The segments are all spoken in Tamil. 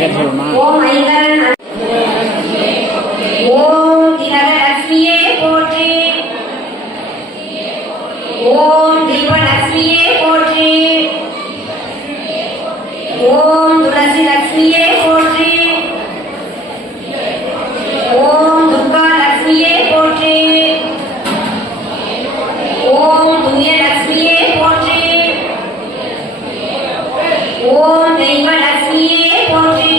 ஓம் ஐங்கரன் ஓம் திலகலட்சுமியே போற்றி ஓம் தீபலட்சுமியே போற்றி ஓம் துளசி லட்சுமியே போற்றி ஓம் துர்கா லட்சுமியே போற்றி ஓம் துய லட்சுமியே போற்றி ஓம் தெய்வ லட்சுமியே போற்றி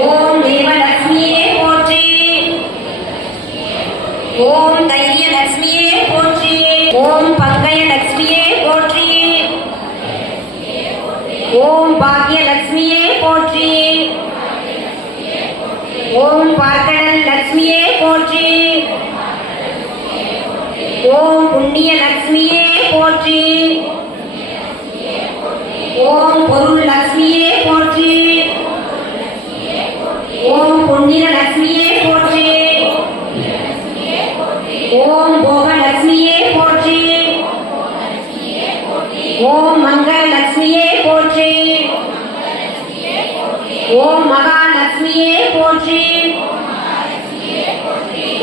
ஓம் தேவ லட்சுமியே போற்றி ஓம் தைரிய லட்சுமியே போற்றி ஓம் பங்கய லட்சுமியே போற்றி ஓம் பாக்ய லட்சுமியே போற்றி ஓம் பார்க்கடல் லட்சுமியே போற்றி ஓம் புண்ணிய லட்சுமியே போற்றி ஓம் பொருள் லட்சுமியே போற்றி ஓம் பொன்னிற லட்சுமியே போற்றி ஓம் போக லட்சுமியே போற்றி ஓம் மங்கள லட்சுமியே போற்றி ஓம் மகாலட்சுமியே போற்றி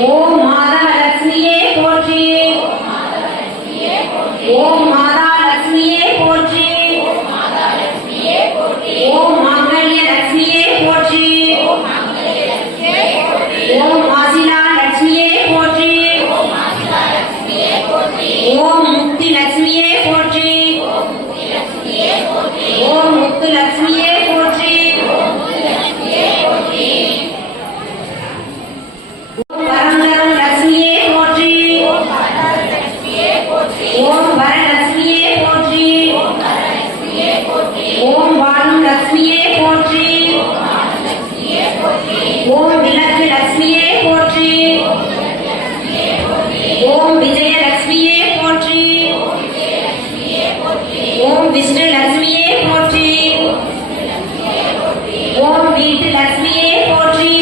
ஓம் மாதவ லட்சுமியே போற்றி ஓம் மாதா லட்சுமியே போற்றி ஓம் மாங்கல்ய லட்சுமியே போற்றி ஓம் மாசிலா லட்சுமியே போற்றி ஓம் முக்தி லட்சுமியே போற்றி ஓம் முத்து லட்சுமியே போற்றி ஓம் வரந்தரும் லட்சுமியே போற்றி ஓம் வரலட்சுமியே போற்றி ஓம் வாழும் லட்சுமியே போற்றி ஓம் விளக்கு லட்சுமியே போற்றி ஓம் விஜய லட்சுமியே போற்றி ஓம் விஷ்ணு லட்சுமியே போற்றி ஓம் வீட்டு லட்சுமியே போற்றி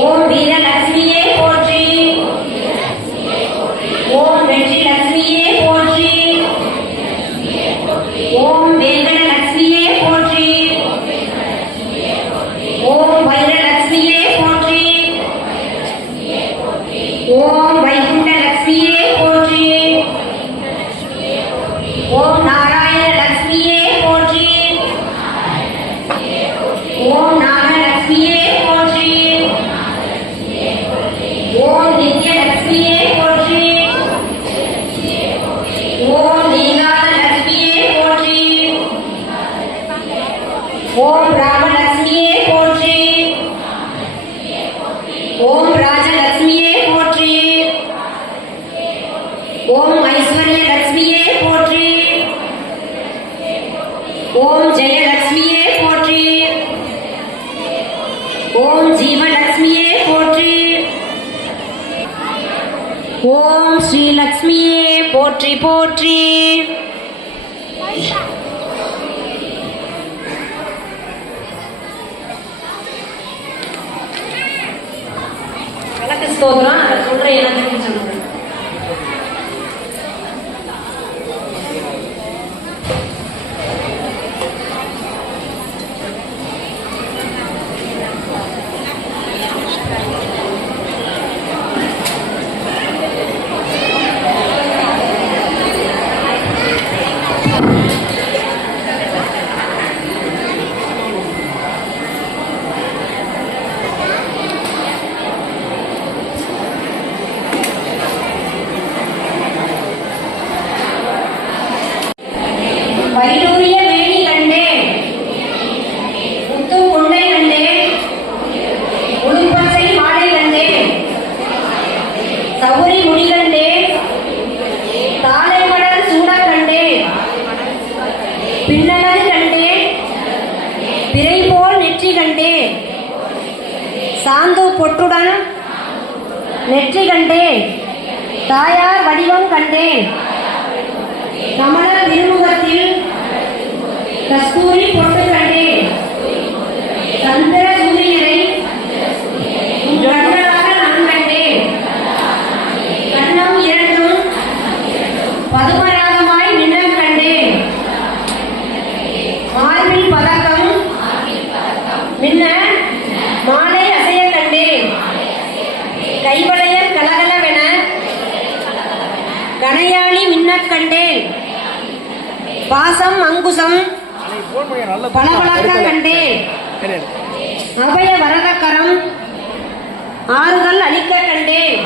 ஓம் வீர லட்சுமியே போற்றி ஓம் வெற்றி லட்சுமியே போற்றி ஓம் வேங்கட லட்சுமியே போற்றி ஓம் வைரலட்சுமியே போற்றி ஓம் வைகுண்ட லட்சுமியே போற்றி ஓம் நாராயண லட்சுமியே போற்றி ஓம் நாகலட்சுமியே போற்றி ஓம் நித்ய லட்சுமியே போற்றி ஓம் நீங்காத லட்சுமியே போற்றி ஓம் ராமலட்சுமியே போற்றி ஓம் ராஜலட்சுமியே போற்றி ஓம் ஐஸ்வர்ய லட்சுமியே போற்றி ஓம் ஜெயலட்சுமியே போற்றி ஓம் ஜீவலட்சுமியே போற்றி ஓம் ஸ்ரீலட்சுமியே போற்றி போற்றி வழக்கு ஸ்தோத்திரம் அதை சொல்ற எனக்கு சொல்லுங்க. வைடூரிய வேணி கண்டேன் முத்து பொன்னை கண்டேன் உளுப்பச்சை மாடை கண்டேன் சௌரி முடி கண்டேன் தாளை மடல் சூட கண்டேன் பின்னலகு கண்டேன் பிறை போல் நெற்றி கண்டேன் சாந்து பொட்டுடன் நெற்றி கண்டேன் தாயார் வடிவம் கண்டேன் கமல திருமுகத்தில் கஸ்தூரி பொட்டு கண்டேன் சந்திர சூரியரை கண்களாக நான் கண்டேன் கண்ணம் இரண்டும் பதுமராகமாய் நின்னம் கண்டேன் பாசம் அங்குசம் பளபளக்க கண்டேன். அபய வரதக்கரம் ஆறுதல் அளிக்க கண்டேன்.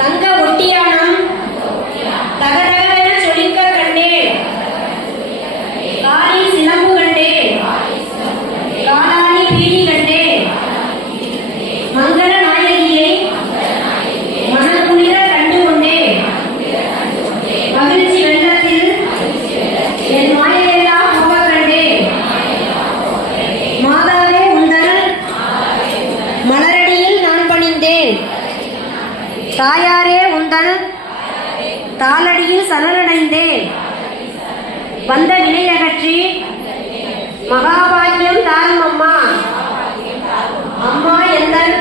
தங்க ஒட்டியானம் தகதகவென சொலிக்க கண்டேன். காலில் சிலம்பு கண்டேன். காலாணி பீடி கண்டேன். மங்கள நாயகியை மனக்குளிர கண்டு கொண்டேன். மகிழ்ச்சி வெள்ளத்தில் என் மாயையெல்லாம் போக கண்டேன். மாதாவே உந்தன் மலரடியில் நான் பணிந்தேன். தாயாரே உந்தன் தாளடியில் சரணடைந்தேன். வந்த வினையகற்றி மகாபாகியம் தாரும் அம்மா. அம்மா எந்தன்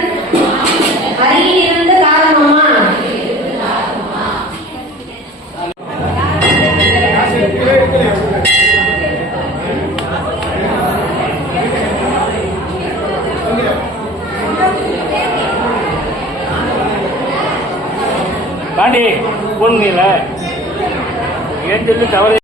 அருகில் இருந்து தாரும் அம்மா. பாண்டி பொண்ணுல ஏன் சொல்லி தவறு